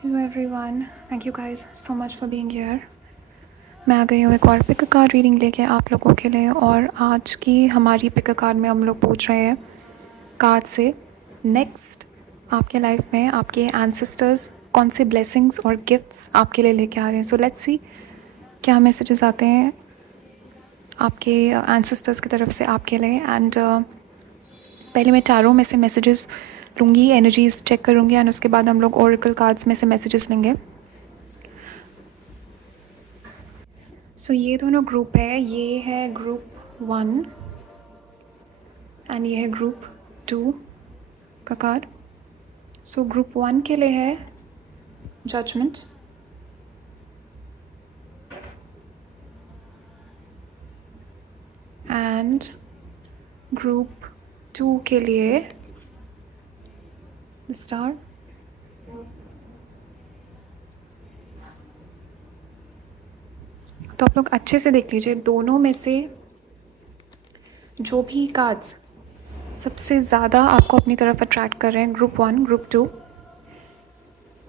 Hello everyone, thank you guys so much for being here. मैं आ गई हूँ एक और पिक कार्ड रीडिंग लेके आप लोगों के लिए। और आज की हमारी पिक कार्ड में हम लोग पूछ रहे हैं कार्ड से नेक्स्ट आपके लाइफ में आपके एंसेस्टर्स कौन से ब्लेसिंग्स और गिफ्ट्स आपके लिए लेके आ रहे हैं। सो लेट्स सी क्या मैसेजेस आते हैं आपके एंसेस्टर्स की तरफ से आपके लिए। एंड पहले मैं टैरो में से मैसेजेस लूँगी, एनर्जीज चेक करूँगी एंड उसके बाद हम लोग ओरेकल कार्ड्स में से मैसेजेस लेंगे। सो ये दोनों ग्रुप है, ये है ग्रुप 1 एंड ये है ग्रुप 2 का कार्ड। सो ग्रुप 1 के लिए है जजमेंट, एंड ग्रुप 2 के लिए स्टार, तो आप लोग अच्छे से देख लीजिए दोनों में से जो भी कार्ड्स सबसे ज़्यादा आपको अपनी तरफ अट्रैक्ट कर रहे हैं, ग्रुप 1 ग्रुप 2,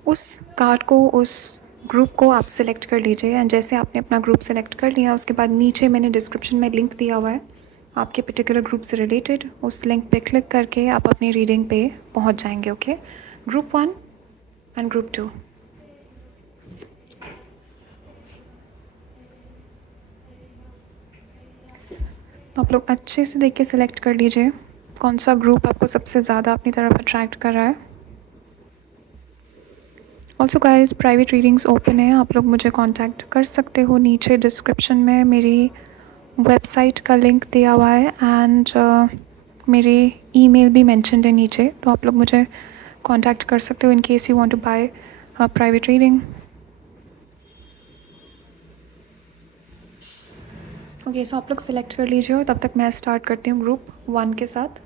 उस कार्ड को, उस ग्रुप को आप सिलेक्ट कर लीजिए। एंड जैसे आपने अपना ग्रुप सेलेक्ट कर लिया उसके बाद नीचे मैंने डिस्क्रिप्शन में लिंक दिया हुआ है आपके पर्टिकुलर ग्रुप से रिलेटेड, उस लिंक पे क्लिक करके आप अपनी रीडिंग पे पहुंच जाएंगे। Okay, group 1 and group 2। तो आप लोग अच्छे से देख के सिलेक्ट कर लीजिए कौन सा ग्रुप आपको सबसे ज़्यादा अपनी तरफ अट्रैक्ट कर रहा है। Also guys private readings open है, आप लोग मुझे कांटेक्ट कर सकते हो। नीचे डिस्क्रिप्शन में मेरी वेबसाइट का लिंक दिया हुआ है एंड मेरे ईमेल भी मेंशन्ड है नीचे, तो आप लोग मुझे कांटेक्ट कर सकते हो in case you want to buy private reading. Okay, so आप लोग सिलेक्ट कर लीजिए और तब तक मैं स्टार्ट करती हूँ ग्रुप 1 के साथ।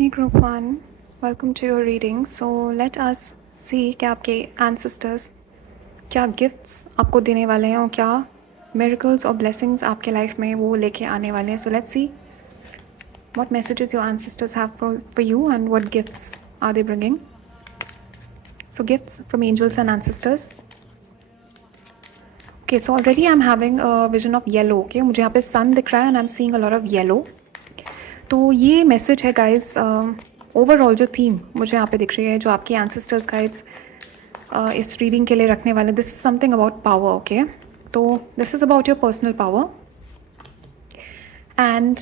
ये group 1, welcome to your reading. So let us see कि आपके एंसेस्टर्स क्या गिफ्ट्स आपको देने वाले हैं और क्या मिरेकल्स और ब्लेसिंग्स आपके लाइफ में वो लेके आने वाले हैं। सो let's C what messages your ancestors have for you and what gifts are they bringing. So gifts from angels and ancestors. Okay, so already I'm having a vision of yellow. Okay, मुझे यहाँ पे sun दिख रहा है and I'm seeing a lot of yellow. तो ये message है guys, overall जो थीम मुझे यहाँ पे दिख रही है जो आपके एंसेस्टर्स गाइड्स इस रीडिंग के लिए रखने वाले, this is something about power. Okay, तो this is about your personal power and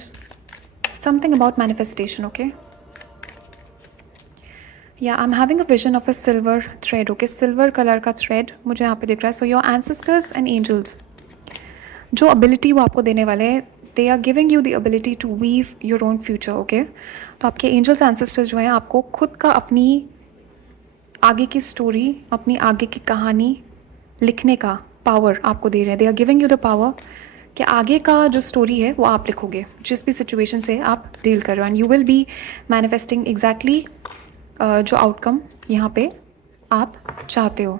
something about manifestation. Okay, या I am having a vision of a silver thread. Okay, silver colour का thread मुझे यहाँ पे दिख रहा है। So your ancestors and angels जो एबिलिटी वो आपको देने वाले हैं, they are giving you the ability to weave your own future. Okay, तो आपके एंजल्स एंसेस्टर्स जो हैं आपको खुद का अपनी आगे की स्टोरी, अपनी आगे की कहानी लिखने का पावर आपको दे रहे हैं। They are giving you the power कि आगे का जो स्टोरी है वो आप लिखोगे जिस भी सिचुएशन से आप डील कर रहे हो, and you will B manifesting exactly जो आउटकम यहाँ पे आप चाहते हो।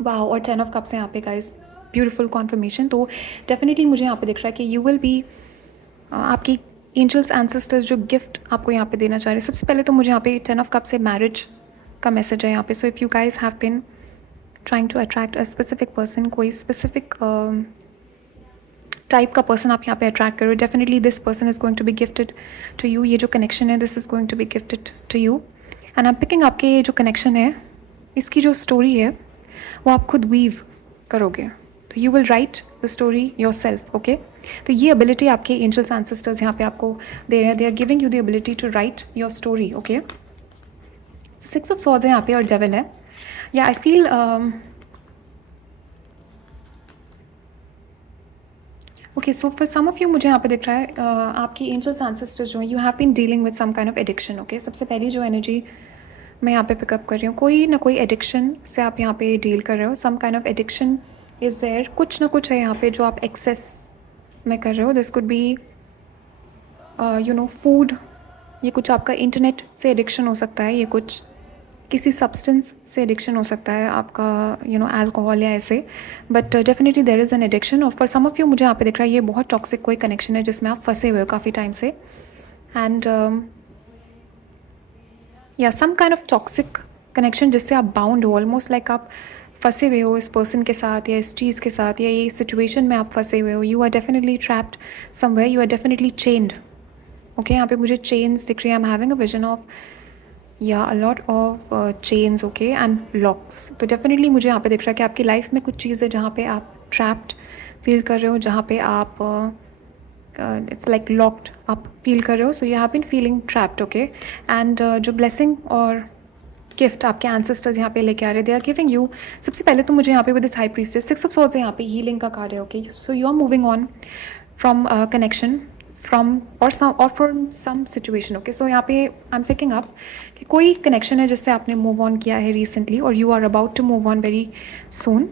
वाह, और 10 ऑफ कप्स हैं यहाँ पे गाइस, ब्यूटीफुल कॉन्फर्मेशन। तो डेफिनेटली मुझे यहाँ पे दिख रहा है कि यू विल बी, आपकी एंजल्स एंसेस्टर्स जो गिफ्ट आपको यहाँ पे देना चाह रहे हैं। सबसे पहले तो मुझे यहाँ पे 10 ऑफ कप से मैरिज का मैसेज है यहाँ पे। So if you guys have been trying to attract a specific person, कोई स्पेसिफिक टाइप का पर्सन आप यहाँ पे अट्रैक्ट करो, definitely this person is going to be gifted to you. ये जो कनेक्शन है this is going to be gifted to you and I am picking आपके ये जो कनेक्शन है इसकी जो स्टोरी है वो आप खुद वीव करोगे, तो you will write the story your self. Okay, तो ये एबिलिटी आपके एंजल्स एंसेस्टर्स यहाँ पे आपको दे रहे हैं। They are giving you the ability to write your story. Okay, 6 of swords है यहाँ पे और डेविल है। या I feel okay, so for some of you मुझे यहाँ पे दिख रहा है आपकी एंजल्स एंसेस्टर्स जो है you have been dealing with some kind of addiction. Okay, सबसे पहली जो एनर्जी मैं यहाँ पे पिकअप कर रही हूँ, कोई ना कोई एडिक्शन से आप यहाँ पे डील कर रहे हो। Some kind of addiction is there, कुछ ना कुछ है यहाँ पे जो आप एक्सेस में कर रहे हो। This could B you know food, ये कुछ आपका इंटरनेट से एडिक्शन हो सकता है, ये कुछ किसी सब्सटेंस से एडिक्शन हो सकता है आपका, यू नो अल्कोहल या ऐसे, but definitely there is an addiction. और फॉर सम ऑफ यू मुझे यहाँ पे दिख रहा है ये बहुत टॉक्सिक कोई कनेक्शन है जिसमें आप फंसे हुए हो काफ़ी टाइम से। एंड या some kind of toxic connection जिससे आप बाउंड हो, ऑलमोस्ट लाइक आप फंसे हुए हो इस पर्सन के साथ या इस चीज़ के साथ या ये सिचुएशन में आप फंसे हुए हो. You are definitely trapped somewhere, you are definitely chained. Okay, यहाँ पे मुझे चेन्स दिख रही है. I am having a vision of या a lot of chains, okay, and locks. तो डेफिनेटली मुझे यहाँ पे दिख रहा है कि आपकी लाइफ में कुछ चीज़ है जहाँ पे आप ट्रैप्ड फील कर रहे हो, जहाँ पे आप इट्स लाइक लॉक्ड आप फील कर रहे हो. So you have been feeling trapped, okay. And जो ब्लेसिंग और गिफ्ट आपके एंसेस्टर्स यहाँ पे लेके आ रहे हैं, दे आर गिविंग यू. सबसे पहले तो मुझे यहाँ पे with this high priestess 6 of swords है यहाँ पे हीलिंग का कार्य, okay. So you are moving on from connection from और from some situation, okay. So यहाँ पे आई एम पिकिंग अप कि कोई कनेक्शन है जिससे आपने मूव ऑन किया है रिसेंटली और you are about to move on very soon.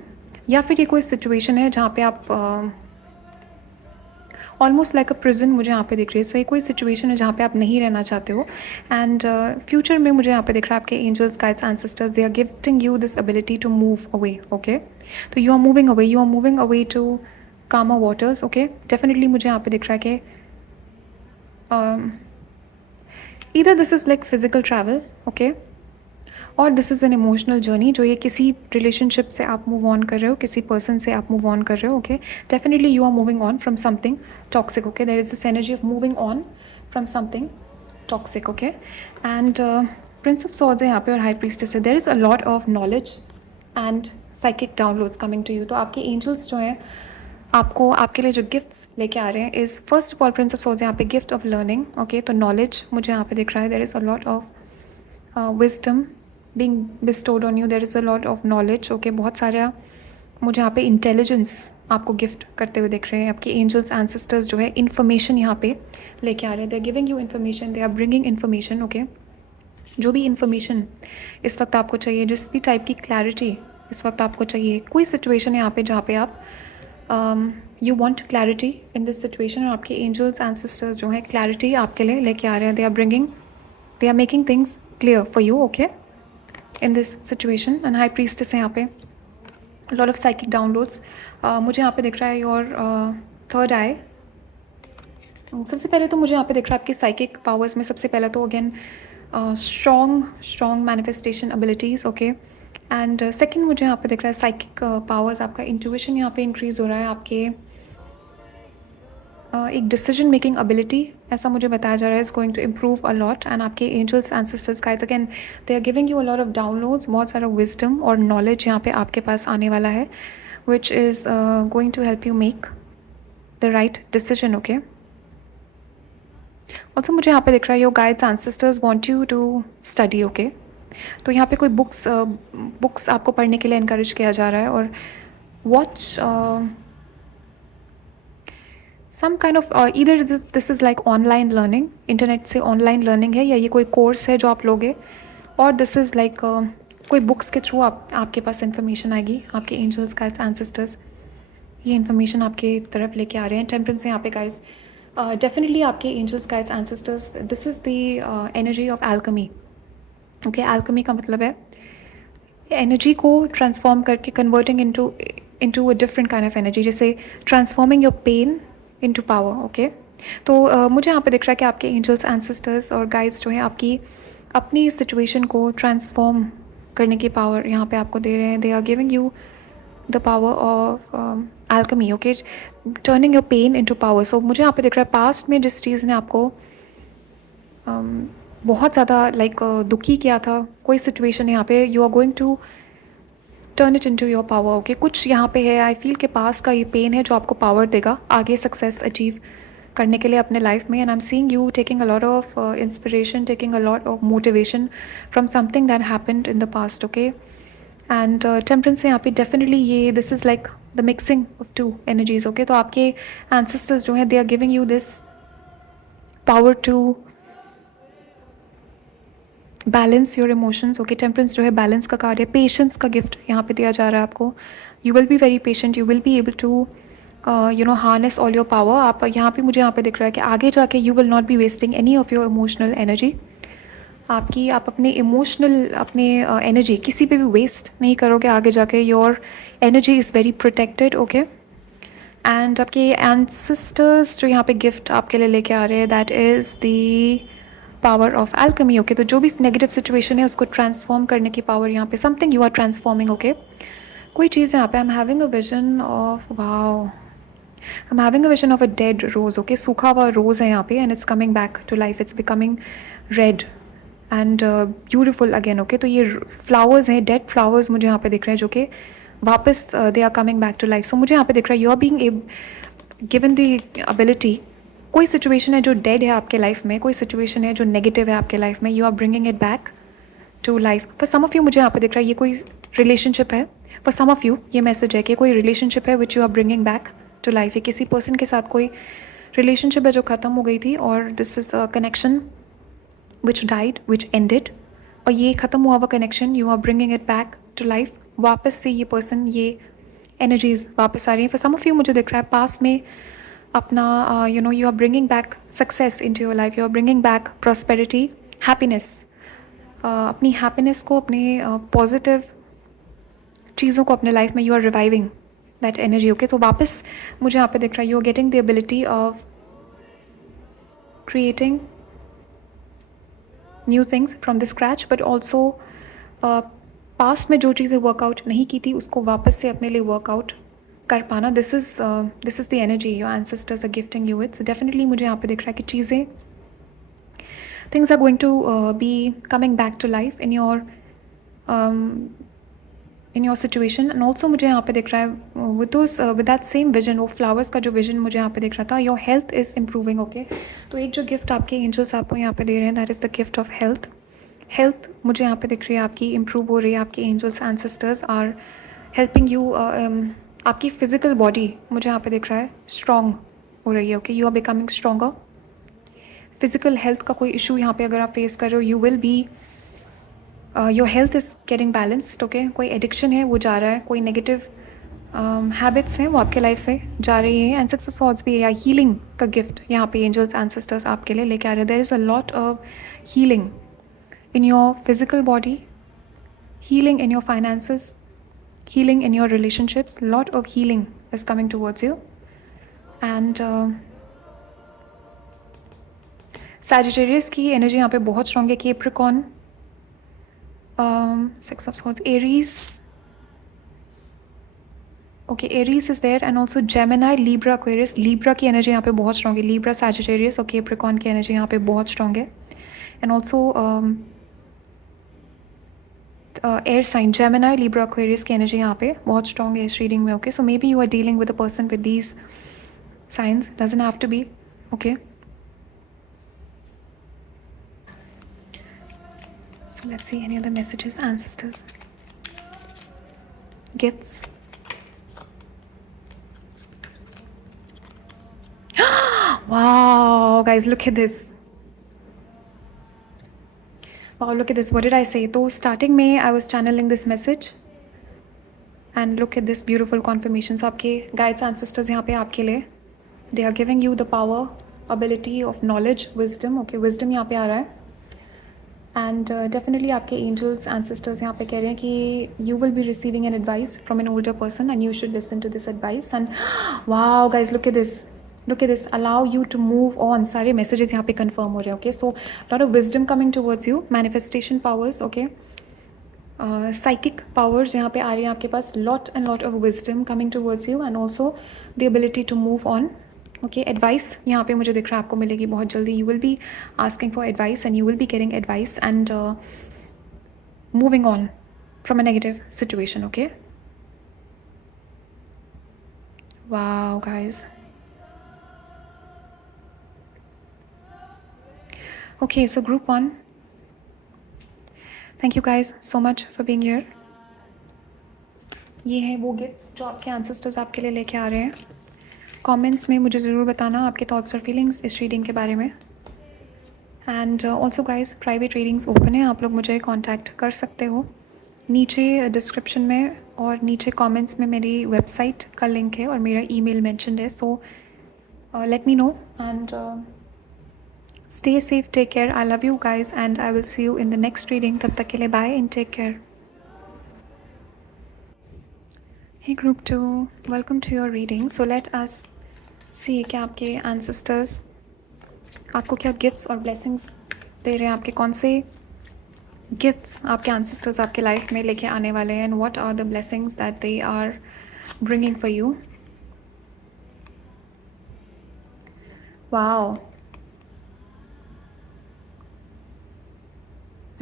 या फिर ये कोई सिचुएशन है जहाँ पे आप ऑलमोस्ट लाइक अ प्रिजन मुझे यहाँ पे दिख रही है. सो ये कोई सिचुएशन है जहाँ पे आप नहीं रहना चाहते हो. एंड फ्यूचर में मुझे यहाँ पे दिख रहा है आपके angels, guides, ancestors, they are gifting you this ability to move away, okay. तो you are moving away to calmer waters, okay. Definitely मुझे यहाँ पे दिख रहा है कि either this is like physical travel, okay, और this is an emotional journey. जो ये किसी रिलेशनशिप से आप मूव ऑन कर रहे हो, किसी पर्सन से आप मूव ऑन कर रहे हो, okay. Definitely you are moving on from something toxic, okay. There is this energy of moving on from something toxic, okay. And prince of swords है यहाँ पे और हाई प्रीस्टेस है. There is a lot of knowledge and psychic downloads coming to you. तो आपके angels जो हैं आपको आपके लिए जो गिफ्ट्स लेके आ रहे हैं is first of all prince of swords यहाँ पे गिफ्ट ऑफ लर्निंग, ओके. तो नॉलेज मुझे यहाँ पे दिख रहा है. There is a lot of wisdom being bestowed on you. there is a lot of knowledge, okay. बहुत सारा मुझे यहाँ पे इंटेलिजेंस आपको गिफ्ट करते हुए दिख रहे हैं. आपके एंजल्स, एंसेस्टर्स जो है इन्फॉर्मेशन यहाँ पे लेके आ रहे हैं. They are giving you information, they are bringing information, okay. जो भी इन्फॉर्मेशन इस वक्त आपको चाहिए, जिस भी टाइप की क्लैरिटी इस वक्त आपको चाहिए, कोई सिचुएशन है यहाँ पे जहाँ पे आप you want clarity in this situation, और आपके एंजल्स, एंसेस्टर्स जो है क्लैरिटी आपके लिए लेके आ रहे हैं. They are making things clear for you, okay, in this situation. And high priestess है यहाँ पे. लॉट ऑफ साइकिक डाउनलोड्स मुझे यहाँ पे दिख रहा है. योर थर्ड आई. सबसे पहले तो मुझे यहाँ पे दिख रहा है आपकी साइकिक पावर्स में सबसे पहले तो again strong manifestation abilities, okay. And second मुझे यहाँ पे दिख रहा है साइकिक पावर्स, आपका इंट्यूशन यहाँ पे इंक्रीज़ हो रहा है. आपके एक डिसीजन मेकिंग एबिलिटी ऐसा मुझे बताया जा रहा है is going to improve a lot. And आपके angels, ancestors, guides again they are giving you a lot of downloads. बहुत सारा विजडम और नॉलेज यहाँ पे आपके पास आने वाला है which is going to help you make the right decision, okay. Also मुझे यहाँ पे दिख रहा है your guides, ancestors want you to study, okay. तो यहाँ पे कोई बुक्स आपको पढ़ने के लिए इनकरेज किया जा रहा है. और watch some kind of either this is like online learning, internet से ऑनलाइन लर्निंग है, या ये कोई कोर्स है जो आप लोगे, और दिस इज़ लाइक कोई बुक्स के थ्रू आपके पास इन्फॉर्मेशन आएगी. आपके एंजल्स, गाइड्स, एंसेस्टर्स ये इन्फॉर्मेशन आपके तरफ लेके आ रहे हैं. टेम्परेंस है यहाँ पे गाइस. डेफिनेटली आपके angels, guides, ancestors, this is the energy of alchemy, okay. Alchemy का मतलब है एनर्जी को ट्रांसफॉर्म करके converting into a different kind of energy, जैसे transforming your pain into power, okay. तो मुझे यहाँ पे दिख रहा है कि आपके एंजल्स, एंसेस्टर्स और गाइड्स जो हैं आपकी अपनी सिचुएशन को ट्रांसफॉर्म करने की पावर यहाँ पे आपको दे रहे हैं. They are giving you the power of alchemy, okay, turning your pain into power. So मुझे यहाँ पे दिख रहा है पास्ट में जिस चीज़ ने आपको बहुत ज़्यादा लाइक दुखी किया था, कोई सिचुएशन यहाँ पे you are going to turn it into your power, okay. कुछ यहाँ पे है, आई फील के पास्ट का ये पेन है जो आपको पावर देगा आगे सक्सेस अचीव करने के लिए अपने लाइफ में. And I am seeing you taking a lot of inspiration, taking a lot of motivation from something that happened in the past, okay. And temperance से यहाँ पे डेफिनेटली ये this is like the mixing of two energies, okay. तो आपके ancestors जो हैं they are giving you this power to balance your emotions, okay. Temperance जो है बैलेंस का कार्य, पेशेंस का गिफ्ट यहाँ पे दिया जा रहा है आपको. You will be very patient, you will be able to harness all your power. आप यहाँ पे मुझे यहाँ पे दिख रहा है कि आगे जाके you will not be wasting any of your emotional energy. आप अपने इमोशनल अपने एनर्जी किसी पे भी वेस्ट नहीं करोगे आगे जाके. Your energy is very protected, okay. And आपके एंसेस्टर्स जो यहाँ पे गिफ्ट आपके लिए लेके आ रहे हैं that is the power of alchemy. Okay, तो जो भी नेगेटिव सिचुएशन है उसको ट्रांसफॉर्म करने की पावर यहाँ पे, something you are transforming. Okay, कोई चीज़ है यहाँ पे. I am having a vision of, wow, I am having a vision of a dead rose. Okay, सूखा हुआ रोज़ है यहाँ पे and it's coming back to life. It's becoming red and beautiful again. Okay, तो ये flowers हैं, dead flowers मुझे यहाँ पे दिख रहे हैं जो कि वापस they are coming back to life. So मुझे यहाँ पे दिख रहा है you are being given the ability. कोई सिचुएशन है जो डेड है आपके लाइफ में, कोई सिचुएशन है जो नेगेटिव है आपके लाइफ में, you are bringing it back to life. For some of you मुझे यहाँ पे दिख रहा है ये कोई रिलेशनशिप है. फॉर सम ऑफ यू ये मैसेज है कि कोई रिलेशनशिप है which you are bringing back to life. ये किसी पर्सन के साथ कोई रिलेशनशिप है जो ख़त्म हो गई थी और this is a connection which died, which ended. और ये ख़त्म हुआ हुआ connection you are bringing it back to life. वापस से ये पर्सन, ये एनर्जीज वापस आ रही हैं. फॉर सम ऑफ यू मुझे दिख रहा है पास में अपना you know you are bringing back success in to your life. You are bringing back prosperity, happiness. अपनी हैप्पीनेस को, अपने पॉजिटिव चीज़ों को अपने लाइफ में you are reviving that energy. Okay, तो वापस मुझे यहाँ पे दिख रहा है you are getting the ability of creating new things from the scratch, but also past में जो चीज़ें वर्कआउट नहीं की थी उसको वापस से अपने लिए वर्कआउट कर पाना. This is the energy your ancestors are gifting you with. So definitely मुझे यहाँ पे दिख रहा है कि चीज़ें, things are going to be coming back to life in your situation. And also मुझे यहाँ पे दिख रहा है with that same vision, वो flowers का जो vision मुझे यहाँ पे दिख रहा था, your health is improving. okay, तो एक जो गिफ्ट आपके एंजल्स आपको यहाँ पे दे रहे हैं, that is the gift of health. Health मुझे यहाँ पे दिख रही है आपकी इम्प्रूव हो रही है. आपके angels ancestors are helping you. आपकी फिजिकल बॉडी मुझे यहाँ पे दिख रहा है स्ट्रॉन्ग हो रही है. Okay, you are becoming stronger. Physical health का कोई इशू यहाँ पे अगर आप फेस कर रहे हो, you will B, your health is getting balanced. Okay, कोई एडिक्शन है वो जा रहा है, कोई नेगेटिव हैबिट्स हैं वो आपके लाइफ से जा रही है. एंड सिक्स ऑफ सॉर्ड्स भी है, या हीलिंग का गिफ्ट यहाँ पे एंजल्स एंसेस्टर्स आपके लिए लेके आ रहे हैं. There is a lot of healing in your physical body, healing in your finances, healing in your relationships. Lot of healing is coming towards you. And Sagittarius की एनर्जी यहाँ पे बहुत स्ट्रॉन्ग है. Capricorn, Six of Swords, Aries. Okay, Aries is there, and also Gemini, Libra, Aquarius. Libra की energy यहाँ पे बहुत strong है. Libra, Sagittarius और Capricorn की एनर्जी यहाँ पे बहुत स्ट्रॉन्ग है. And also air sign Gemini, Libra, Aquarius की एनर्जी यहाँ पे बहुत स्ट्रॉन्ग है इस रीडिंग में. Okay, so maybe you are dealing with a person with these signs, doesn't have to be. Okay, so let's see any other messages, ancestors, gifts. Wow guys, look at this. Wow, look at this. What did I say? तो starting में I was channeling this message and look at this beautiful confirmation. So आपके guides ancestors यहाँ पे आपके लिए, they are giving you the power, ability of knowledge, wisdom. Okay, wisdom यहाँ पे आ रहा है. And definitely आपके angels ancestors यहाँ पे कह रहे हैं कि you will be receiving an advice from an older person and you should listen to this advice. And wow guys, look at this. Look at this, allow you to move on. सारे messages यहाँ पे confirm हो रहे हैं. Okay, so lot of wisdom coming towards you, manifestation powers. Okay, psychic powers यहाँ पे आ रही हैं आपके पास. lot of wisdom coming towards you and also the ability to move on. Okay, advice यहाँ पे मुझे दिख रहा है आपको मिलेगी बहुत जल्दी. you will be asking for advice and you will be getting advice and moving on from a negative situation. Okay, wow guys. Okay, so group 1, thank you guys so much for being here. ये हैं वो gifts जो आपके ancestors आपके लिए लेके आ रहे हैं. कमेंट्स में मुझे ज़रूर बताना आपके थॉट्स और फीलिंग्स इस रीडिंग के बारे में. And also guys, private readings open है, आप लोग मुझे कांटेक्ट कर सकते हो. नीचे डिस्क्रिप्शन में और नीचे कमेंट्स में मेरी वेबसाइट का लिंक है और मेरा ईमेल मेंशन्ड है. So let me know and stay safe, take care. I love you guys and I will see you in the next reading. तब तक के लिए bye and take care. Hey group 2, welcome to your reading. So let us see कि आपके ancestors आपको क्या gifts और blessings दे रहे हैं आपके कौन से गिफ्ट्स आपके एंसेस्टर्स आपके लाइफ में लेके आने वाले हैं, and what are the blessings that they are bringing for you. Wow.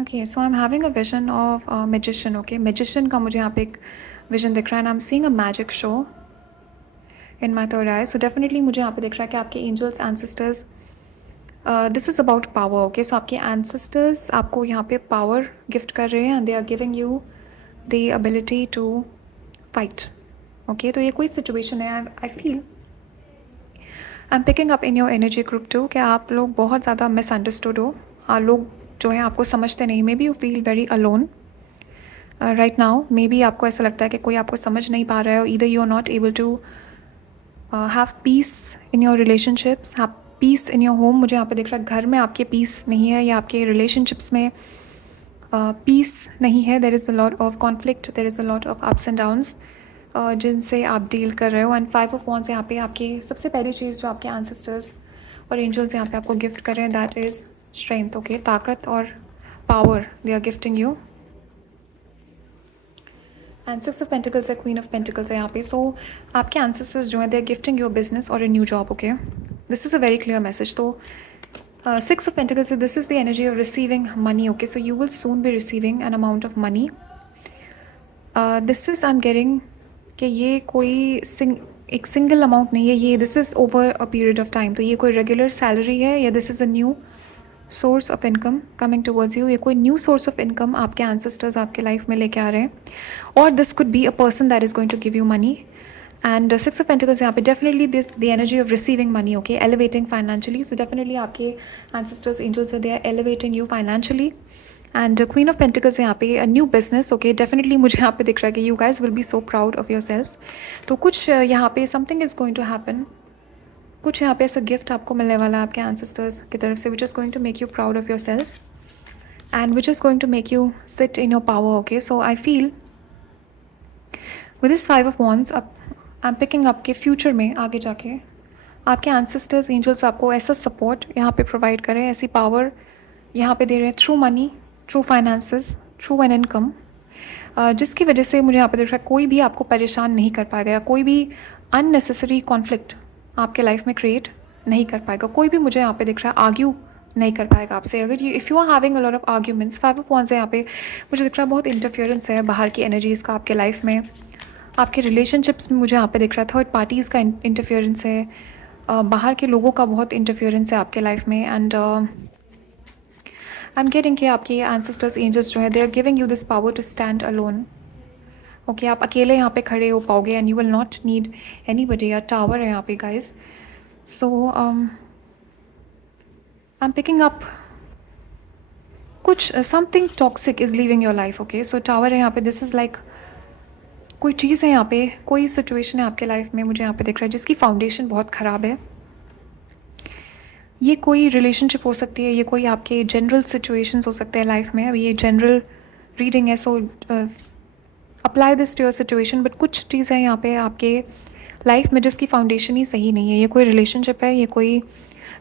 Okay, so I am having a vision of magician. Okay, magician का मुझे यहाँ पे एक विजन दिख रहा है, and I am seeing a magic show in my third eye. So definitely मुझे यहाँ पे दिख रहा है कि आपके angels ancestors, this is about power. Okay, so आपके एंसेस्टर्स आपको यहाँ पे पावर गिफ्ट कर रहे हैं, and they are giving you the ability to fight. Okay, तो ये कोई सिचुएशन है, I feel I am picking up in your energy group two कि आप लोग बहुत ज़्यादा मिसअंडरस्टूड हो. लोग जो है आपको समझते नहीं. May be you feel very alone right now. May be आपको ऐसा लगता है कि कोई आपको समझ नहीं पा रहा है. Either you are not able to have peace in your relationships, have peace in your home. मुझे यहाँ पे दिख रहा है घर में आपके पीस नहीं है, या आपके रिलेशनशिप्स में पीस नहीं है. There is a lot of conflict, there is a lot of ups and downs जिनसे आप डील कर रहे हो. एंड 5 ऑफ वॉन्ड्स यहाँ पे आपकी सबसे पहली चीज़ जो आपके एंसेस्टर्स और एंजल्स यहाँ पे आपको गिफ्ट कर रहे हैं, दैट इज़ स्ट्रेंथ. ओके, ताकत और power they are gifting you. And 6 of pentacles है, क्वीन ऑफ पेंटिकल्स है यहाँ पे. सो आपके एंसेस्टर्स जो हैं they are gifting your business और a new job. Okay, this is a very clear message. तो 6 of Pentacles, this is the energy of receiving money. Okay, so you will soon be receiving an amount of money. This is I'm getting कि ये कोई एक single amount नहीं है, ये this is over a period of time. तो ये कोई रेगुलर सैलरी है, या this is a new source of income coming towards you. ये कोई न्यू सोर्स ऑफ इनकम आपके एंसेस्टर्स आपके लाइफ में लेके आ रहे हैं. और this could be a person that is going to give you money. And 6 of pentacles यहाँ पे definitely this the energy of receiving money. Okay, elevating financially. So definitely आपके ancestors angels they are elevating you financially. And queen of pentacles यहाँ पे a new business. Okay, definitely मुझे यहाँ पे दिख रहा है कि you guys will be so proud of yourself. तो कुछ यहाँ पे something is going to happen. कुछ यहाँ पे ऐसा गिफ्ट आपको मिलने वाला है आपके एंसेस्टर्स की तरफ से, which is going to make you proud of yourself and which is going to make you sit in your power. Okay, so I feel with this 5 of wands अब I am picking up के future में आगे जाके आपके ancestors angels आपको ऐसा support यहाँ पे प्रोवाइड करें, ऐसी पावर यहाँ पे दे रहे हैं through money, through finances, through an income, जिसकी वजह से मुझे यहाँ पे दिख रहा है कोई भी आपको परेशान नहीं कर पाएगा, कोई भी अननेसेसरी कॉन्फ्लिक्ट आपके लाइफ में क्रिएट नहीं कर पाएगा. कोई भी मुझे यहाँ पे दिख रहा है आर्ग्यू नहीं कर पाएगा आपसे. अगर ये if you are having a lot of arguments, 5 of wands है यहाँ पे मुझे दिख रहा है बहुत इंटरफेरेंस है बाहर की एनर्जीज़ का आपके लाइफ में. आपके रिलेशनशिप्स में मुझे यहाँ पे दिख रहा है थर्ड पार्टीज़ का इंटरफेरेंस है, बाहर के लोगों का बहुत इंटरफेरेंस है आपके लाइफ में. एंड आई एम गेटिंग कि आपके एंसेस्टर्स एंजल्स जो है they are giving you this power to stand alone. Okay, आप अकेले यहाँ पे खड़े हो पाओगे and you will not need anybody. या टावर है यहाँ पे guys. So I am picking up कुछ something toxic is leaving your life. Okay, so tower है यहाँ पे. दिस इज़ लाइक कोई चीज़ है यहाँ पे, कोई सिचुएशन है आपके लाइफ में मुझे यहाँ पे दिख रहा है जिसकी फाउंडेशन बहुत ख़राब है. ये कोई रिलेशनशिप हो सकती है, ये कोई आपके जनरल सिचुएशंस हो सकते हैं लाइफ में. अभी ये जनरल रीडिंग है, so apply this to your situation. But कुछ चीज़ है यहाँ पे आपके लाइफ में जिसकी फाउंडेशन ही सही नहीं है. ये कोई रिलेशनशिप है, ये कोई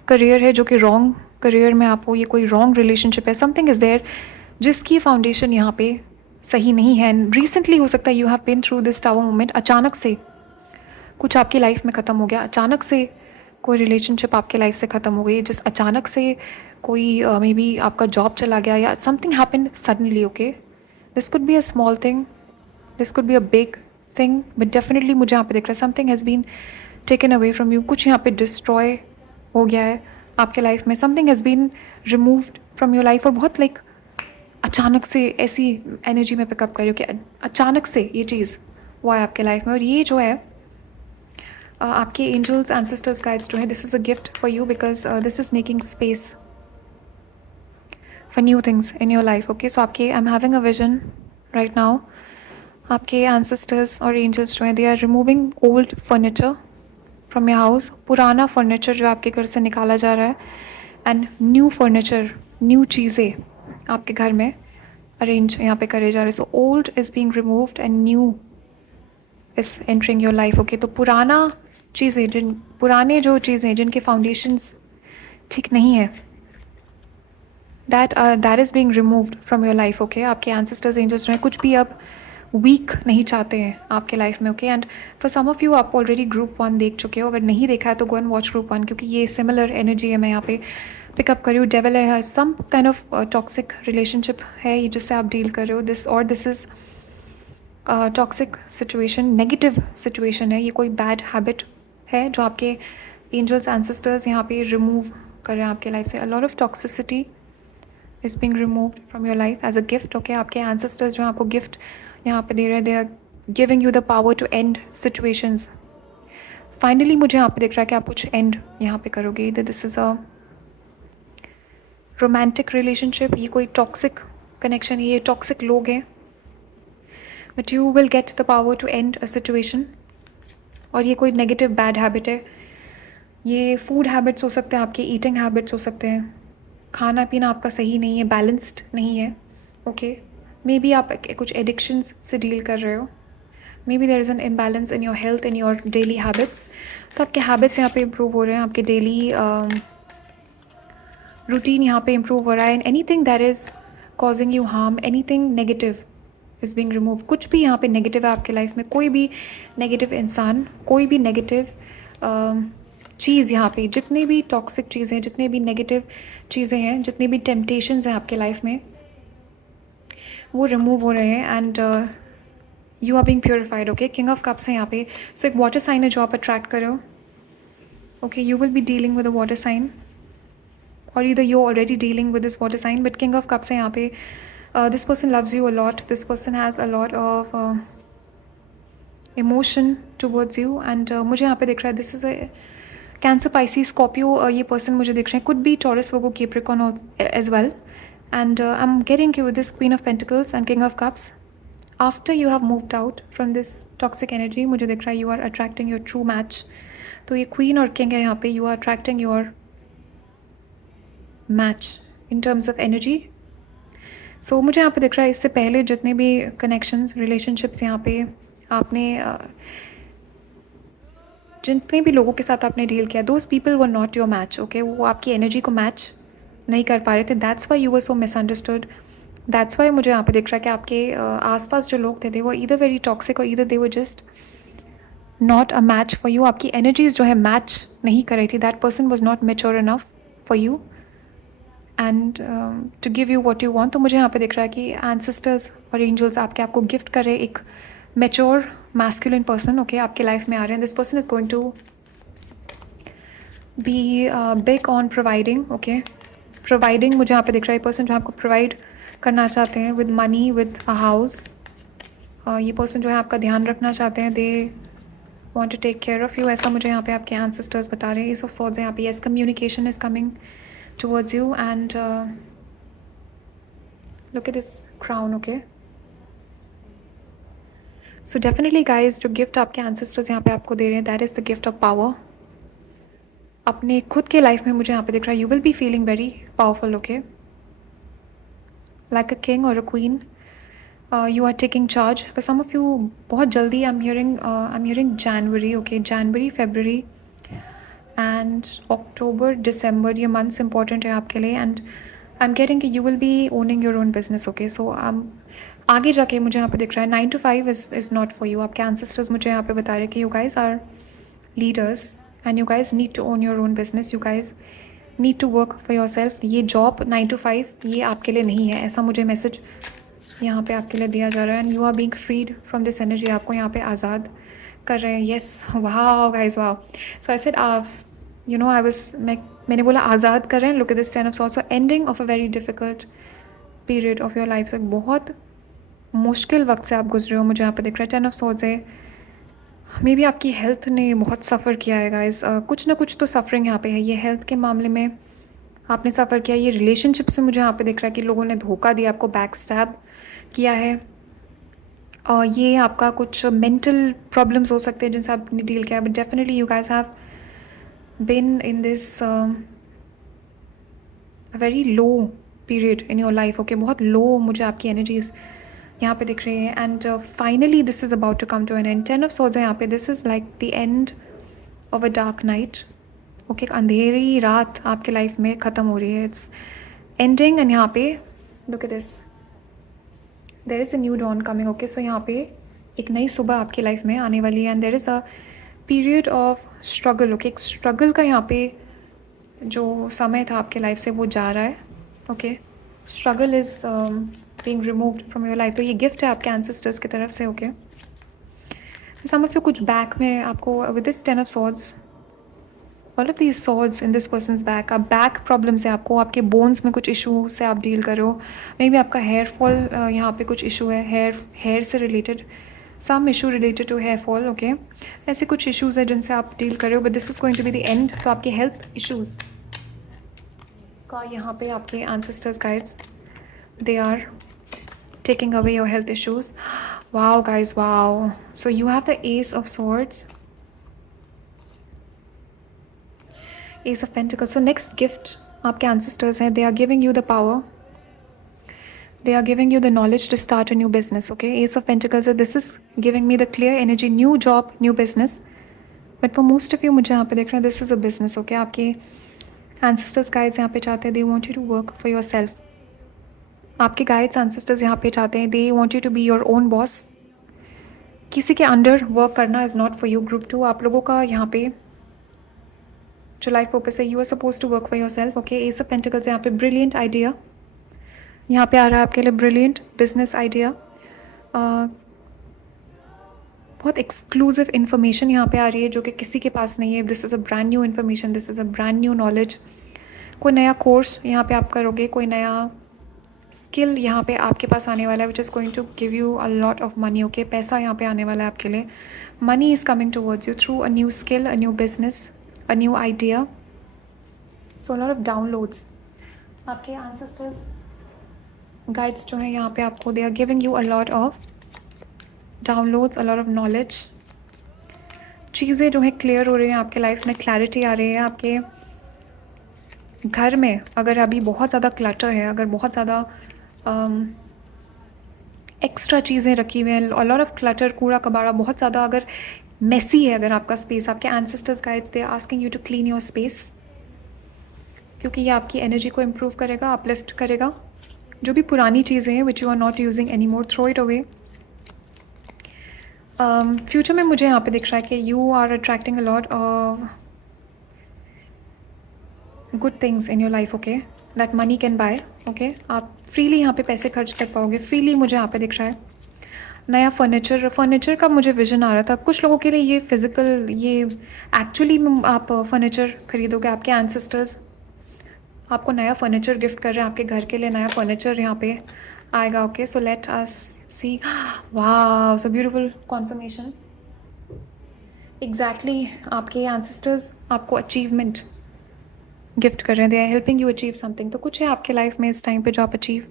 करियर है जो कि रॉन्ग करियर में आप हो, ये कोई रॉन्ग रिलेशनशिप है. समथिंग इज़ देयर जिसकी फाउंडेशन यहाँ पे सही नहीं है. एंड रिसेंटली हो सकता है you have been through this tower moment. अचानक से कुछ आपकी लाइफ में ख़त्म हो गया, अचानक से कोई रिलेशनशिप आपके लाइफ से ख़त्म हो गई, जिस अचानक से कोई मे बी आपका जॉब चला गया, या something happened suddenly. Okay, this could be a small thing, this could be a big thing, but definitely मुझे यहाँ पे दिख रहा है something has been taken away from you. कुछ यहाँ पे डिस्ट्रॉय हो गया है आपके लाइफ में. Something has been removed from your life. और बहुत लाइक अचानक से ऐसी एनर्जी में पिकअप करियो कि अचानक से ये चीज़ हुआ है आपके लाइफ में. और ये जो है आपके एंजल्स एंसेस्टर्स गाइड्स जो है, this is a gift for you because this is making space for new things in your life. Okay, so आपके I am having a vision right now. आपके एंसेस्टर्स और एंजल्स जो है they are removing old furniture from your house. पुराना furniture जो आपके घर से निकाला जा रहा है एंड न्यू फर्नीचर, न्यू चीज़ें आपके घर में अरेंज यहाँ पे करे जा रहे. So old is being removed and new is entering your life. Okay, तो पुराना चीज़ें पुराने जो चीज़ें जिनके फाउंडेशंस ठीक नहीं है, that is being removed from your life, okay. आपके एंसेस्टर्स एंजल्स जो हैं कुछ भी अब वीक नहीं चाहते हैं आपके लाइफ में, okay. And for some of you आप ऑलरेडी ग्रुप 1 देख चुके हो, अगर नहीं देखा है तो गो एंड वॉच ग्रुप 1, क्योंकि ये सिमिलर एनर्जी है मैं यहाँ पे पिकअप कर रही हूँ। डेविल है, some kind of toxic relationship है ये जिससे आप डील कर रहे हो, this is toxic situation, negative situation है, ये कोई बैड हैबिट है जो आपके एंजल्स एंसेस्टर्स यहाँ पे रिमूव कर रहे हैं आपके लाइफ से। A lot of toxicity is being removed from your life as a gift, okay. आपके एंसेस्टर्स जो आपको गिफ्ट यहाँ पे दे रहे हैं, they are giving you the power to end situations. Finally मुझे यहाँ पे दिख रहा है कि आप कुछ एंड यहाँ पे करोगे, this is a romantic relationship, ये कोई टॉक्सिक कनेक्शन, ये टॉक्सिक लोग हैं, but you will get the power to end a situation. और ये कोई नेगेटिव बैड हैबिट है, ये फूड हैबिट्स हो सकते हैं, आपके ईटिंग हैबिट्स हो सकते हैं, खाना पीना आपका सही नहीं है, बैलेंस्ड नहीं है, ओके। मे बी आप कुछ एडिक्शंस से डील कर रहे हो, maybe there is an imbalance in your health, in your daily habits. तो आपके हैबिट्स यहाँ पे इम्प्रूव हो रहे हैं, आपके डेली रूटीन यहाँ पे इम्प्रूव हो रहा है, and anything that is causing you harm, anything negative is being remove. कुछ भी यहाँ पे नेगेटिव है आपके लाइफ में, कोई भी नेगेटिव इंसान, कोई भी नेगेटिव चीज़ यहाँ पे, जितनी भी टॉक्सिक चीज़ें, जितने भी नेगेटिव चीज़ें हैं, जितनी भी टेम्पटेशंस हैं आपके लाइफ में, वो रिमूव हो रहे हैं and you are being purified, okay. King of cups है यहाँ पे, सो एक वाटर साइन है जो आप अट्रैक्ट करो, okay. You will be dealing with a water sign, और either you're already dealing with this water sign, but king of cups है यहाँ पे, this person loves you a lot, this person has a lot of emotion towards you, and मुझे यहाँ पे दिख रहा है this is a cancer, Pisces, Scorpio, ये पर्सन मुझे दिख रहे हैं, could be taurus, Virgo, Capricorn as well, and I'm getting you with this queen of pentacles and king of cups. After you have moved out from this toxic energy, मुझे दिख रहा है you are attracting your true match। तो ये queen और king है यहाँ पे, you are attracting your match in terms of energy. So मुझे यहाँ पे दिख रहा है इससे पहले जितने भी कनेक्शंस, रिलेशनशिप्स यहाँ पे आपने जितने भी लोगों के साथ आपने डील किया, those people were not your match, okay. वो आपकी एनर्जी को मैच नहीं कर पा रहे थे, that's why you were so misunderstood, that's why मुझे यहाँ पे दिख रहा है कि आपके आसपास जो लोग थे वो ईदर वेरी टॉक्सिक और either they were just not a match for you. आपकी एनर्जीज जो है मैच नहीं कर रही थी, that person was not mature enough for you and to give you what you want. तो मुझे यहाँ पे दिख रहा है कि एंसेस्टर्स और एंजल्स आपको गिफ्ट कर रहे एक मेच्योर मैस्कुलिन पर्सन, ओके, आपके लाइफ में आ रहे हैं। This person is going to be big on providing, okay. Providing मुझे यहाँ पे दिख रहा है, पर्सन जो आपको प्रोवाइड करना चाहते हैं with money, with a house. ये पर्सन जो है आपका ध्यान रखना चाहते हैं, they want to take care of you, ऐसा मुझे यहाँ पे आपके एंसेस्टर्स बता रहे हैं। एस ऑफ सॉर्ड्स यहाँ पे, yes, communication is coming towards you, and look at this crown, okay। so definitely guys, जो गिफ्ट आपके ancestors यहाँ पे आपको दे रहे हैं, that is the gift of power। अपने खुद के लाइफ में मुझे यहाँ पे दिख रहा है you will be feeling very powerful, okay, like a king or a queen। You are taking charge, but some of you बहुत जल्दी, I'm hearing January, okay, January, February and October, December, ये मंथ्स इंपॉर्टेंट है आपके लिए, and I am getting कि you will be owning your own business, okay. So आगे जाके मुझे यहाँ पे दिख रहा है 9 to 5 is not for you. आपके एंसेस्टर्स मुझे यहाँ पे बता रहे हैं कि you guys are leaders and you guys need to own your own business, you guys need to work for yourself. ये जॉब 9 to 5 ये आपके लिए नहीं है, ऐसा मुझे मैसेज यहाँ पे आपके लिए दिया जा रहा है, and you are being freed from this energy, आपको यहाँ पे आज़ाद कर रहे हैं। येस, वाह गाइज, वाह। So I said you know I was, मैंने बोला आज़ाद कर रहे हैं। Look at this 10 of swords, so ending of a very difficult period of your life. So बहुत मुश्किल वक्त से आप गुजरे हो, मुझे यहाँ पे दिख रहा है 10 of swords है। मे बी आपकी हेल्थ ने बहुत सफ़र किया है गाइज, कुछ ना कुछ तो सफरिंग यहाँ पे है, ये हेल्थ के मामले में आपने सफ़र किया। ये रिलेशनशिप से मुझे यहाँ पे दिख रहा है कि लोगों ने धोखा दिया, आपको बैक स्टैब किया है, और ये आपका कुछ मेंटल प्रॉब्लम्स हो सकते हैं जिनसे आपने डील किया, but definitely you guys have been in this very low period in your life, okay. बहुत लो मुझे आपकी एनर्जीज यहाँ पे दिख रही है, and finally this is about to come to an end. 10 of swords है यहाँ पे, this is like the end of a dark night, okay. अंधेरी रात आपके लाइफ में ख़त्म हो रही है, इट्स एंडिंग एंड यहाँ पे look at this, there is a new dawn coming, okay. So यहाँ पे एक नई सुबह आपकी लाइफ में आने वाली है and there is a period of struggle, okay. एक स्ट्रगल का यहाँ पे जो समय था आपके लाइफ से वो जा रहा है, okay. Struggle is being removed from your life. तो ये गिफ्ट है आपके एंसेस्टर्स की तरफ से, ओके। सम ऑफ यू कुछ बैक में आपको with this 10 of swords, all of these swords in this persons back, आप बैक प्रॉब्लम से, आपको आपके बोन्स में कुछ इशू से आप डील कर रहे हो। मे बी आपका हेयर फॉल यहाँ पे कुछ इशू है, हेयर से related, some issue related to hair fall, okay. ऐसे कुछ इशूज़ है जिनसे आप डील कर रहे हो, but this is going to be the end. तो आपके हेल्थ इशूज़ का यहाँ पे आपके ancestors guides, they are taking away your health issues. Wow guys, wow. So you have the Ace of Swords, Ace of Pentacles. So next gift आपके ancestors हैं, they are giving you the power, they are giving you the knowledge to start a new business, okay. Ace of Pentacles, so this is giving me the clear energy, new job, new business. But for most of you मुझे यहाँ पे देख रहा है this is a business, okay. आपके ancestors guides यहाँ पे चाहते हैं, they want you to work for yourself. आपके गाइड्स एंसेस्टर्स यहाँ पे चाहते हैं, they want you to be your own boss. किसी के अंडर वर्क करना is not for you. Group 2 आप लोगों का यहाँ पे जो लाइफ पर्पस है, you are suppose to work for yourself, okay. Ace of pentacles यहाँ पे ब्रिलियंट आइडिया यहाँ पे आ रहा है आपके लिए, ब्रिलियंट बिजनेस आइडिया। बहुत एक्सक्लूसिव इन्फॉर्मेशन यहाँ पे आ रही है जो कि किसी के पास नहीं है। This is a brand new information, this is a brand new knowledge. कोई नया कोर्स यहाँ पे आप करोगे, कोई नया स्किल यहाँ पे आपके पास आने वाला है which is going to give you a lot of money, okay. पैसा यहाँ पे आने वाला है आपके लिए, money is coming towards you through a new skill, a new business, a new idea. So lot of downloads. आपके एंसेस्टर्स गाइड्स जो हैं यहाँ पे आपको, they are giving you a lot of downloads, a lot of knowledge. चीज़ें जो है clear हो रही हैं आपके लाइफ में, क्लैरिटी आ रही है। आपके घर में अगर अभी बहुत ज़्यादा क्लटर है, अगर बहुत ज़्यादा एक्स्ट्रा चीज़ें रखी हुई हैं, लॉट ऑफ क्लटर, कूड़ा कबाड़ा बहुत ज़्यादा अगर मेसी है अगर आपका स्पेस, आपके ancestors guides they are asking you to clean your space, क्योंकि ये आपकी एनर्जी को इम्प्रूव करेगा, अपलिफ्ट करेगा। जो भी पुरानी चीज़ें हैं which you are not using any more, throw it away. Future में मुझे यहाँ पे दिख रहा है कि you are attracting a lot of good things in your life, okay, that money can buy, okay. आप फ्रीली यहाँ पे पैसे खर्च कर पाओगे, फ्रीली मुझे यहाँ पे दिख रहा है। नया फर्नीचर का मुझे विजन आ रहा था। कुछ लोगों के लिए ये फिज़िकल, ये एक्चुअली आप फर्नीचर खरीदोगे, आपके एंसेस्टर्स आपको नया फर्नीचर गिफ्ट कर रहे हैं, आपके घर के लिए नया फर्नीचर यहाँ पे आएगा, ओके। सो लेट अस सी, वाह, सो ब्यूटीफुल कॉन्फर्मेशन। एग्जैक्टली आपके एंसेस्टर्स आपको अचीवमेंट गिफ्ट कर रहे हैं, they are helping you achieve something. तो कुछ है आपके लाइफ में इस टाइम पे जो आप अचीव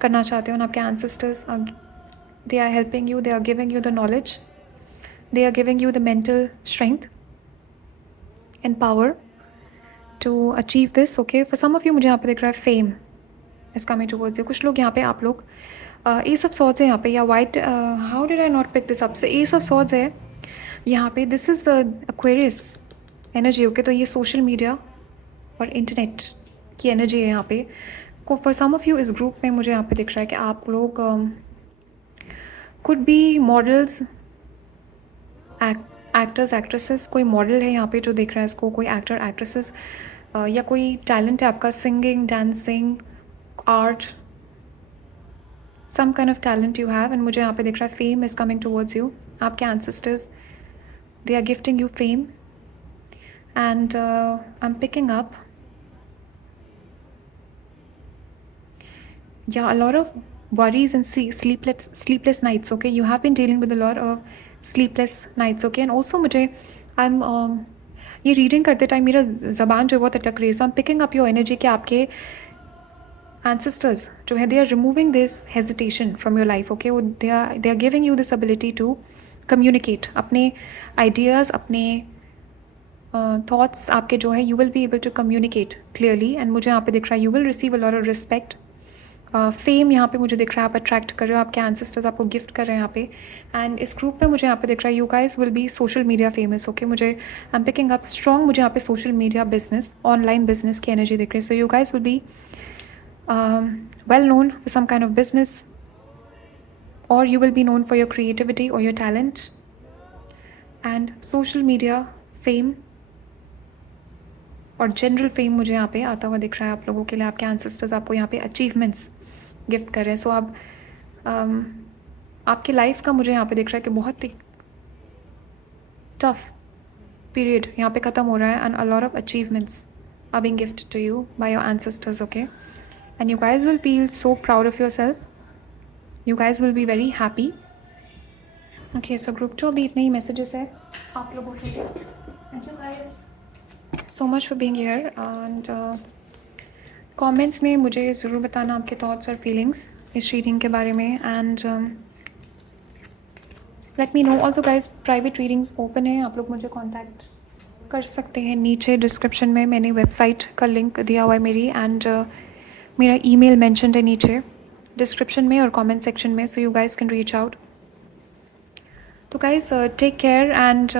करना चाहते हो, और आपके ancestors they are helping you, they are giving you the knowledge, they are giving you the mental strength and power to achieve this, okay. For some of you मुझे यहाँ पे दिख रहा है fame is coming towards you. कुछ लोग यहाँ पे, आप लोग एस ऑफ सॉर्ड्स है यहाँ पे, या wait, how did I not pick this up, से एस ऑफ सॉर्ड्स है यहाँ पे। This is the Aquarius energy, okay. तो ये सोशल मीडिया और इंटरनेट की एनर्जी है यहाँ पे। को फॉर सम ऑफ यू इस ग्रुप में मुझे यहाँ पे दिख रहा है कि आप लोग could be models, actors, actresses. कोई मॉडल है यहाँ पे जो देख रहा है इसको, कोई एक्टर, एक्ट्रेसेस, या कोई टैलेंट है आपका, singing, dancing, art, some kind of talent you have. And मुझे यहाँ पे दिख रहा है fame is coming towards you. आपके ancestors they are gifting you fame and I am picking up a lot of worries and sleepless nights, okay. You have been dealing with a lot of sleepless nights, okay. And also मुझे I'm ये reading करते time मेरा ज़बान जो है बहुत अटक रही है। So I am picking up your energy कि आपके एंसेस्टर्स जो है, they are removing this hesitation from your life, okay. वो they are giving you this ability to communicate अपने आइडियाज़, अपने थॉट्स आपके जो है, you will be able to communicate clearly. And मुझे यहाँ पे दिख रहा है you will receive a lot of respect, fame यहाँ पे मुझे दिख रहा है आप अट्रैक्ट कर रहे हो, आपके एंसेस्टर्स आपको गिफ्ट कर रहे हैं यहाँ पे। एंड इस ग्रुप में मुझे यहाँ पे दिख रहा है you guys will be social media famous, okay. मुझे I am picking up strong, मुझे यहाँ पे social media business, online business की एनर्जी दिख रही है। So you guys will be well known for some kind of business, or you will be known for your creativity or your talent. And social media fame और general fame मुझे यहाँ पे आता हुआ दिख रहा है आप लोगों के लिए. आपके एंसेस्टर्स आपको यहाँ पे अचीवमेंट्स गिफ्ट कर रहे हैं. सो आप आपकी लाइफ का मुझे यहाँ पे दिख रहा है कि बहुत ही टफ पीरियड यहाँ पे ख़त्म हो रहा है. And a lot of achievements are being gifted to you by your ancestors. Okay, and you guys will feel so proud of yourself. You guys will be very happy. Okay, so group 2 अभी इतने ही messages है आप लोगों के लिए. Thank you guys so much for being here. And comments में मुझे ज़रूर बताना आपके thoughts और feelings इस reading के बारे में. And let me know also guys, private readings open है, आप लोग मुझे contact कर सकते हैं. नीचे description में मैंने website का link दिया हुआ है मेरी, and मेरा email mentioned है नीचे description में और comment section में, so you guys can reach out. तो guys take care, and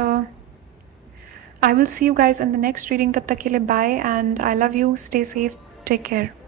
I will see you guys in the next reading. तब तक के लिए bye, and I love you. Stay safe. Take care.